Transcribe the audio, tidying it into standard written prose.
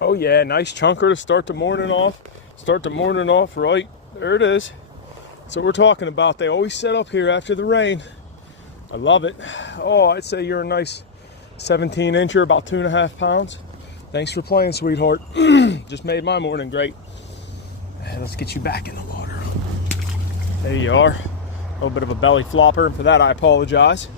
Oh yeah, nice chunker to start the morning off. Start the morning off right. There it is. That's what we're talking about. They always set up here after the rain. I love it. Oh, I'd say you're a nice 17 incher, about 2.5 pounds. Thanks for playing, sweetheart. Just made my morning great. And let's get you back in the water. There you are. A little bit of a belly flopper, and for that I apologize.